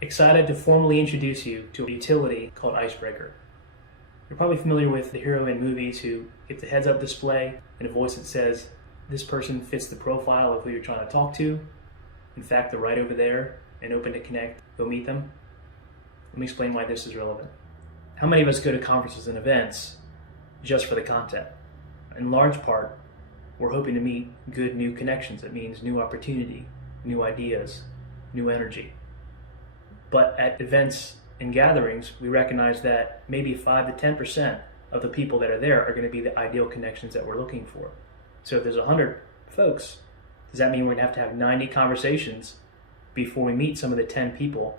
Excited to formally introduce you to a utility called IceBrekr. You're probably familiar with the hero in movies who gets a heads-up display and a voice that says, this person fits the profile of who you're trying to talk to. In fact, they're right over there and open to connect. Go meet them. Let me explain why this is relevant. How many of us go to conferences and events just for the content? In large part, we're hoping to meet good new connections. It means new opportunity, new ideas, new energy. But at events and gatherings, we recognize that maybe 5 to 10% of the people that are there are going to be the ideal connections that we're looking for. So if there's 100 folks, does that mean we're going to have 90 conversations before we meet some of the 10 people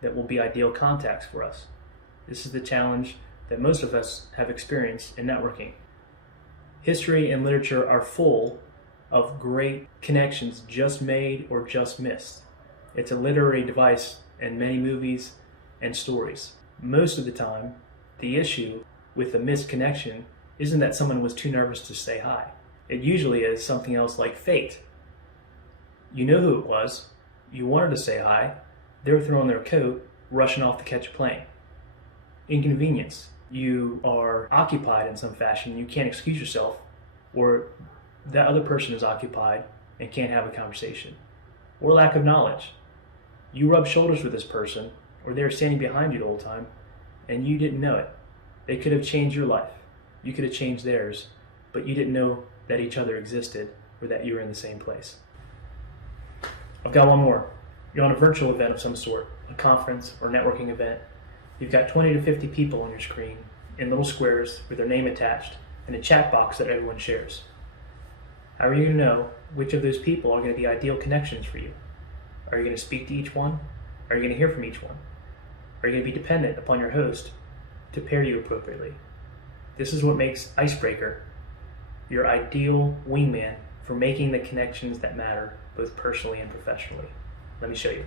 that will be ideal contacts for us? This is the challenge that most of us have experienced in networking. History and literature are full of great connections just made or just missed. It's a literary device in many movies and stories. Most of the time, the issue with a missed connection isn't that someone was too nervous to say hi. It usually is something else like fate. You know who it was, you wanted to say hi, they were throwing their coat, rushing off to catch a plane. Inconvenience. You are occupied in some fashion, you can't excuse yourself, or that other person is occupied and can't have a conversation. Or lack of knowledge. You rub shoulders with this person, or they're standing behind you the whole time, and you didn't know it. They could have changed your life. You could have changed theirs, but you didn't know that each other existed or that you were in the same place. I've got one more. You're on a virtual event of some sort, a conference or networking event. You've got 20 to 50 people on your screen in little squares with their name attached and a chat box that everyone shares. How are you going to know which of those people are going to be ideal connections for you? Are you going to speak to each one? Are you going to hear from each one? Are you going to be dependent upon your host to pair you appropriately? This is what makes IceBrekr your ideal wingman for making the connections that matter both personally and professionally. Let me show you.